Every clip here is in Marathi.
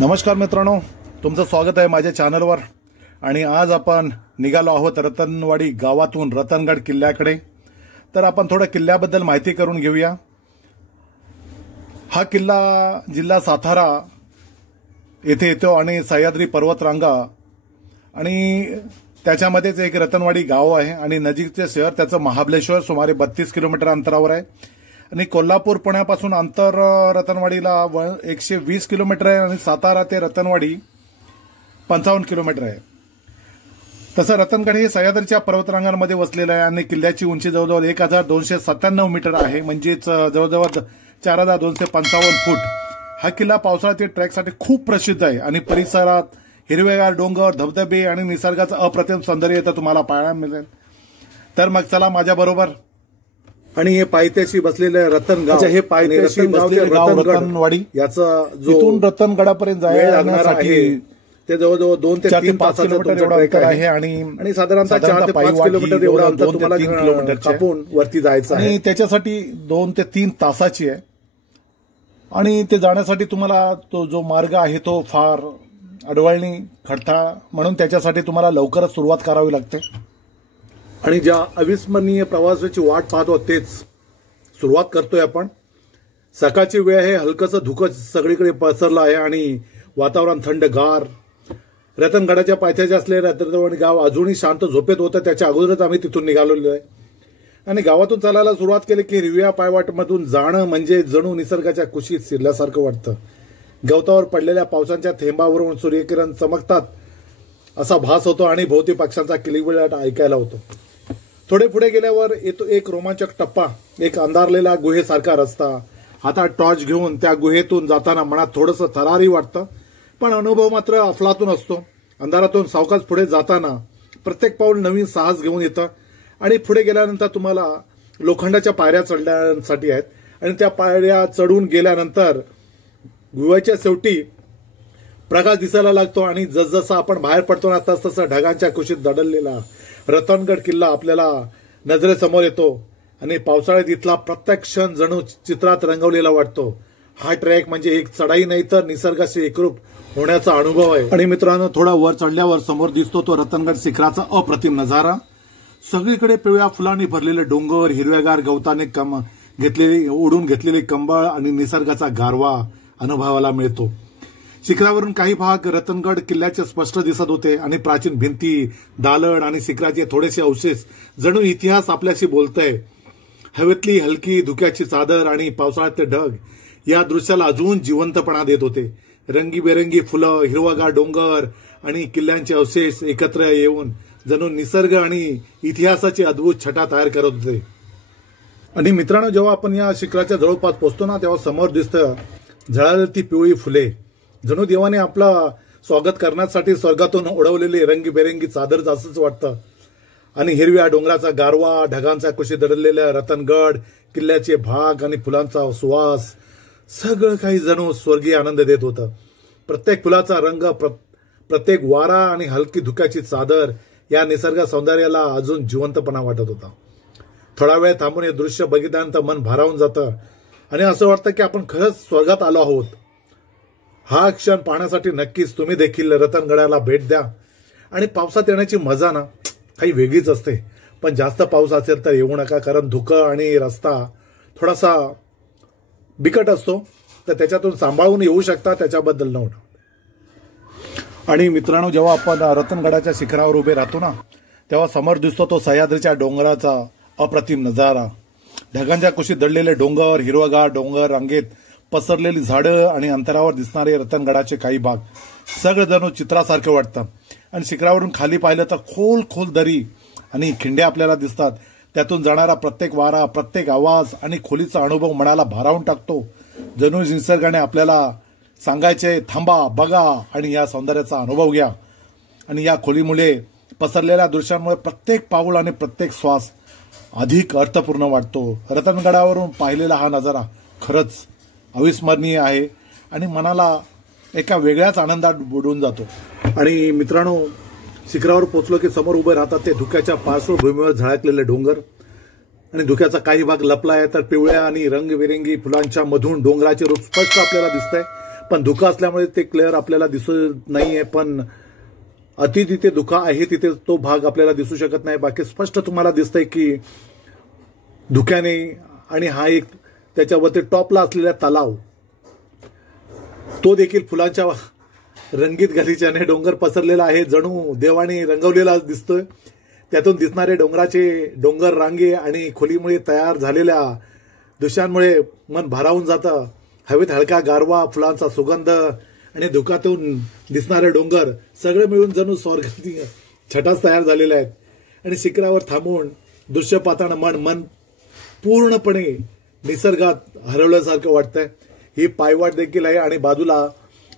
नमस्कार मित्रांनो, तुमचं स्वागत आहे माझ्या चॅनलवर। आणि आज आपण निघालो आहोत रतनवाडी गावातून रतनगड किल्ल्याकडे। तर आपण थोडं किल्ल्याबद्दल माहिती करून घेऊया। हा किल्ला जिल्हा सातारा येथे येतो आणि सह्याद्री पर्वतरांगा आणि त्याच्यामध्येच एक रतनवाडी गाव आहे आणि नजीकचे शहर त्याचं महाबळेश्वर सुमारे 32 किलोमीटर अंतरावर आहे आणि कोल्हापूर पुण्यापासून अंतर रतनवाडीला 120 किलोमीटर आहे आणि सातारा ते रतनवाडी 55 किलोमीटर आहे। तसं रतनगड हे सह्याद्रीच्या पर्वतरांगांमध्ये वसलेलं आहे आणि किल्ल्याची उंची जवळजवळ 1297 मीटर आहे, म्हणजेच जवळजवळ 4255 फूट। हा किल्ला पावसाळ्यातील ट्रेकसाठी खूप प्रसिद्ध आहे आणि परिसरात हिरवेगार डोंगर, धबधबे आणि निसर्गाचं अप्रतिम सौंदर्य इथं तुम्हाला पाहायला मिळेल। तर मग चला माझ्या बरोबर। आणि हे पायथ्याशी बसलेले रतनगाव, हे पायथ्याशी बसलेले गाव रतनवाडी, याचा जो इथून रतनगडापर्यंत जाण्यासाठी ते जवळजवळ 2 ते 3 किलोमीटर एवढा अंतर आहे आणि साधारणतः 4 ते 5 किलोमीटर एवढं अंतर तुम्हाला कापून वरती जायचं आहे आणि त्याच्यासाठी 2 ते 3 तासाची आहे। आणि ते जाण्यासाठी तुम्हाला तो जो मार्ग आहे तो फार अडवळणी खडताळ, म्हणून त्याच्यासाठी तुम्हाला लवकरच सुरुवात करावी लागते। आणि ज्या अविस्मरणीय प्रवासाची वाट पाहतो तेच सुरुवात करतोय आपण। सकाळची वेळ आहे, हलकसं धुकं सगळीकडे पसरलं आहे आणि वातावरण थंडगार। रतनगडाच्या पायथ्याचे असलेले रतनवाडी गाव अजूनही शांत झोपेत होतं, त्याच्या अगोदरच आम्ही तिथून निघालेलो आहे आणि गावातून चालायला सुरुवात केली की हिरव्या पायवाटमधून जाणं म्हणजे जणू निसर्गाच्या कुशीत शिरल्यासारखं वाटतं। गवतावर पडलेल्या पावसाच्या थेंबावरून सूर्यकिरण चमकतात असा भास होतो आणि भोवती पक्ष्यांचा किलबिलाट ऐकायला होतो। थोडे पुढे गेल्यावर येतो एक रोमांचक टप्पा, एक अंधारलेला गुहेसारखा रस्ता। हातात टॉर्च घेऊन त्या गुहेतून जाताना मनात थोडंसं थरारी वाटतं, पण अनुभव मात्र अफलातून असतो। अंधारातून सावकाश पुढे जाताना प्रत्येक पाऊल नवीन साहस घेऊन येतं आणि पुढे गेल्यानंतर तुम्हाला लोखंडाच्या पायऱ्या चढण्यासाठी आहेत आणि त्या पायऱ्या चढून गेल्यानंतर गुहेच्या शेवटी प्रकाश दिसायला लागतो आणि जसजसा आपण बाहेर पडतो ना तसतसं ढगांच्या कुशीत दडलेला रतनगड किल्ला आपल्याला नजरेसमोर येतो आणि पावसाळ्यात इथला प्रत्येक क्षण जणू चित्रात रंगवलेला वाटतो। हा ट्रेक म्हणजे एक चढाई नाही तर निसर्गाशी एकरूप होण्याचा अनुभव आहे। आणि मित्रांनो, थोडा वर चढल्यावर समोर दिसतो तो रतनगड शिखराचा अप्रतिम नजारा। सगळीकडे पिवळ्या फुलांनी भरलेले डोंगर, हिरव्यागार गवताने ओढून घेतलेले कंबळ आणि निसर्गाचा गारवा अनुभवाला मिळतो। शिखरावरून काही भाग रतनगड किल्ल्याचे स्पष्ट दिसत होते आणि प्राचीन भिंती, दालन आणि शिखराचे थोडेसे अवशेष जणू इतिहास आपल्याशी बोलतय। हवेतली हलकी धुक्याची चादर आणि पावसाळ्यातले ढग या दृश्याला अजून जिवंतपणा देत होते। रंगीबेरंगी फुलं, हिरवागार डोंगर आणि किल्ल्यांचे अवशेष एकत्र येऊन जणू निसर्ग आणि इतिहासाची अद्भुत छटा तयार करत होते। आणि मित्रांनो, जेव्हा आपण या शिखराच्या जवळपास पोहोचतो ना तेव्हा समोर दिसतं झळाळती पिवळी फुले। जणू देवाने आपला स्वागत करण्यासाठी स्वर्गातून उडवलेली रंगीबेरंगी चादर असंच वाटतं। आणि हिरव्या डोंगराचा गारवा, ढगांचा कुशीत दडलेल्या रतनगड किल्ल्याचे भाग आणि फुलांचा सुवास सगळं काही जणू स्वर्गीय आनंद देत होतं। प्रत्येक फुलाचा रंग, प्रत्येक वारा आणि हलकी धुक्याची चादर या निसर्ग सौंदर्याला अजून जिवंतपणा वाटत होता। थोडा वेळ थांबून हे दृश्य बघितल्यानंतर मन भारावून जातं आणि असं वाटतं की आपण खरंच स्वर्गात आलो आहोत। हा क्षण पाहण्यासाठी नक्कीच तुम्ही देखील रतनगडाला भेट द्या। आणि पावसात येण्याची मजा ना काही वेगळीच असते, पण जास्त पाऊस असेल तर येऊ नका, कारण धुकं आणि रस्ता थोडासा बिकट असतो, तर त्याच्यातून सांभाळून येऊ शकता, त्याच्याबद्दल न होणार। आणि मित्रांनो, जेव्हा आपण रतनगडाच्या शिखरावर उभे राहतो ना तेव्हा समोर दिसतो तो सह्याद्रीच्या डोंगराचा अप्रतिम नजारा। ढगांच्या कुशीत दडलेले डोंगर, हिरवगार डोंगर रांगेत पसरलेली झाडं आणि अंतरावर दिसणारे रतनगडाचे काही भाग सगळं जणू चित्रासारखं वाटतं। आणि शिखरावरून खाली पाहिलं तर खोल खोल दरी आणि खिंड्या आपल्याला दिसतात। त्यातून जाणारा प्रत्येक वारा, प्रत्येक आवाज आणि खोलीचा अनुभव मनाला भारावून टाकतो। जणू निसर्गाने आपल्याला सांगायचे, थांबा, बघा आणि या सौंदर्याचा अनुभव घ्या। आणि या खोलीमुळे पसरलेल्या दृश्यांमुळे प्रत्येक पाऊल आणि प्रत्येक श्वास अधिक अर्थपूर्ण वाटतो। रतनगडावरून पाहिलेला हा नजारा खरंच अविस्मरणीय आहे आणि मनाला एका वेगळ्याच आनंदात बुडून जातो। आणि मित्रांनो, शिखरावर पोहोचलो की समोर उभे राहतात ते धुक्याच्या पार्श्वभूमीवर झळकलेले डोंगर आणि धुक्याचा काही भाग लपला आहे, तर पिवळ्या आणि रंगबिरंगी फुलांच्या मधून डोंगराचे रूप स्पष्ट आपल्याला दिसतंय। पण धुकं असल्यामुळे ते क्लिअर आपल्याला दिसत नाहीये, पण अति तिथे धुकं आहे तिथे तो भाग आपल्याला दिसू शकत नाही. बाकी स्पष्ट तुम्हाला दिसतंय की धुक्याने, आणि हा एक त्याच्यावरती टॉपला असलेला तलाव तो देखील फुलांच्या रंगीत गालिच्याने डोंगर पसरलेला आहे, जणू देवाने रंगवलेला दिसतोय. त्यातून दिसणारे डोंगर रांगे आणि खोलीमुळे तयार झालेल्या दृश्यांमुळे मन भारावून जातं. हवेत हलका गारवा, फुलांचा सुगंध आणि धुक्यातून दिसणारे डोंगर सगळे मिळून जणू स्वर्गातील छटाच तयार झालेले आहेत. आणि शिखरावर थांबून दृश्य पाहताना मन पूर्णपणे निसर्गात हरवल्यासारखं वाटतंय. ही पायवाट देखील आहे आणि बाजूला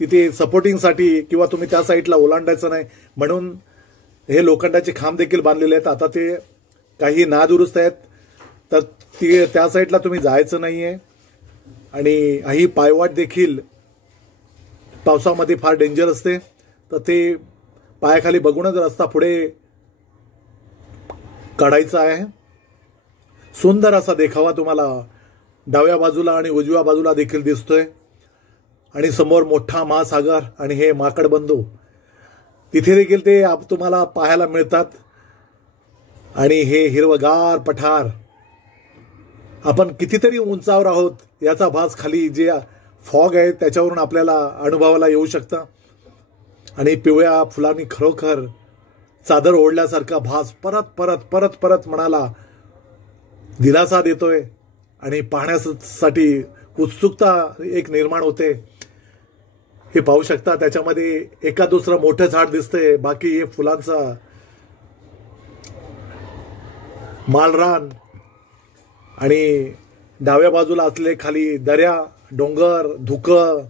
तिथे सपोर्टिंगसाठी किंवा तुम्ही त्या साईडला ओलांडायचं नाही म्हणून हे लोखंडाचे खांब देखील बांधलेले आहेत. आता ते काही नादुरुस्त आहेत, तर त्या साईडला तुम्ही जायचं नाहीये. आणि ही पायवाट देखील पावसामध्ये फार डेंजर असते, तर ते पायाखाली बघूनच रस्ता पुढे काढायचा आहे. सुंदर असा देखावा तुम्हाला डाव्या बाजूला आणि उजव्या बाजूला देखील दिसतोय. आणि समोर मोठा महासागर आणि हे माकडबंधू तिथे देखील ते तुम्हाला पाहायला मिळतात. आणि हे हिरवगार पठार, आपण कितीतरी उंचावर आहोत याचा भास खाली जे फॉग आहे त्याच्यावरून आपल्याला अनुभवाला येऊ शकतं. आणि पिवळ्या फुलांनी खरोखर चादर ओढल्यासारखा भास परत परत परत परत मनाला दिलासा देतोय आणि पाहण्यासाठी उत्सुकता एक निर्माण होते. हे पाहू शकता, त्याच्यामध्ये एका दुसरं मोठं झाड दिसतंय, बाकी हे फुलांचा मालरान. आणि डाव्या बाजूला असले खाली दऱ्या, डोंगर, धुकं,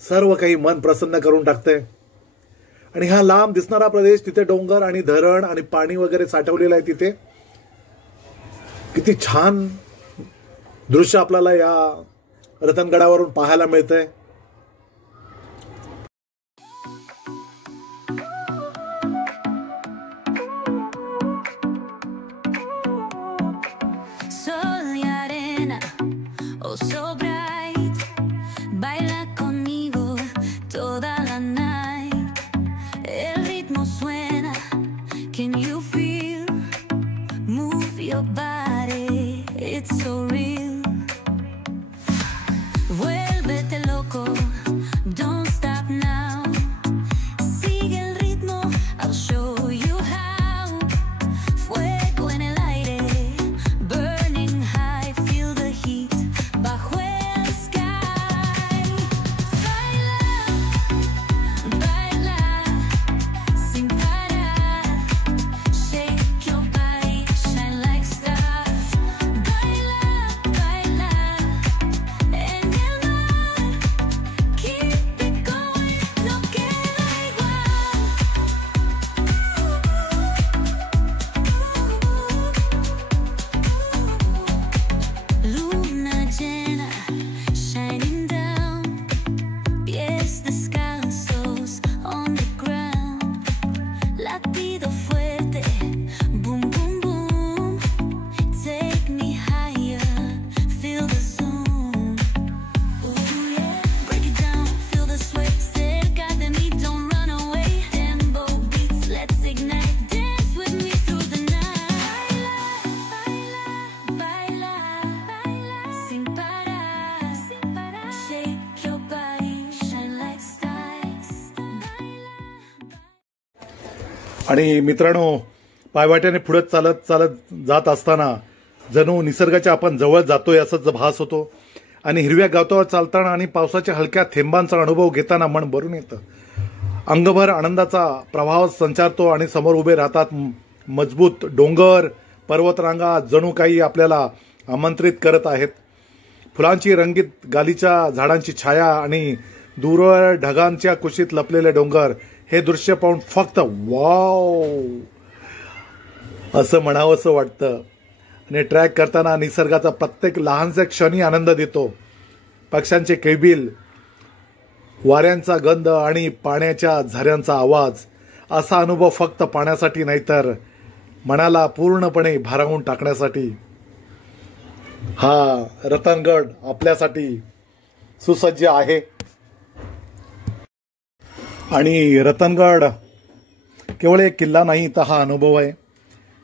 सर्व काही मन प्रसन्न करून टाकतंय. आणि हा लांब दिसणारा प्रदेश, तिथे डोंगर आणि धरण आणि पाणी वगैरे साठवलेलं आहे. तिथे किती छान दृश्य आपल्याला या रतनगडावरून पाहायला मिळतंय. आणि मित्रांनो, पायवाट्याने पुढे चालत चालत जात असताना जणू निसर्गाच्या आपण जवळ जातोय असंच भास होतो. आणि हिरव्या गवतावर चालताना आणि पावसाच्या हलक्या थेंबांचा अनुभव घेताना मन भरून येतं. अंगभर आनंदाचा प्रवाह संचारतो आणि समोर उभे राहतात मजबूत डोंगर, पर्वतरांगा जणू काही आपल्याला आमंत्रित करत आहेत. फुलांची रंगीत गालीच्या झाडांची छाया आणि दूरवर ढगांच्या कुशीत लपलेले डोंगर, हे दृश्य पाहून फक्त वाव असं म्हणावंसं वाटतं. आणि ट्रॅक करताना निसर्गाचा प्रत्येक लहानसा क्षणी आनंद देतो. पक्ष्यांचे किलबिल, वाऱ्यांचा गंध आणि पाण्याच्या झऱ्यांचा आवाज, असा अनुभव फक्त पाण्यासाठी नाही तर मनाला पूर्णपणे भारावून टाकण्यासाठी हा रतनगड आपल्यासाठी सुसज्ज आहे. आणि रतनगड केवळ एक किल्ला नाही तर हा अनुभव आहे,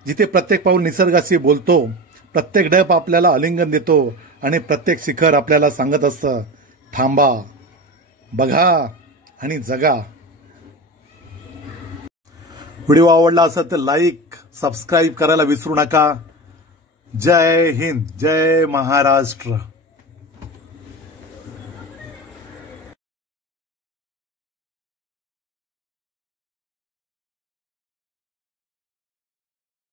जिथे प्रत्येक पाऊल निसर्गाशी बोलतो, प्रत्येक ढब आपल्याला आलिंगन देतो आणि प्रत्येक शिखर आपल्याला सांगत असतं, थांबा, बघा आणि जगा. व्हिडिओ आवडला असेल तर लाईक, सबस्क्राईब करायला विसरू नका. जय हिंद, जय महाराष्ट्र.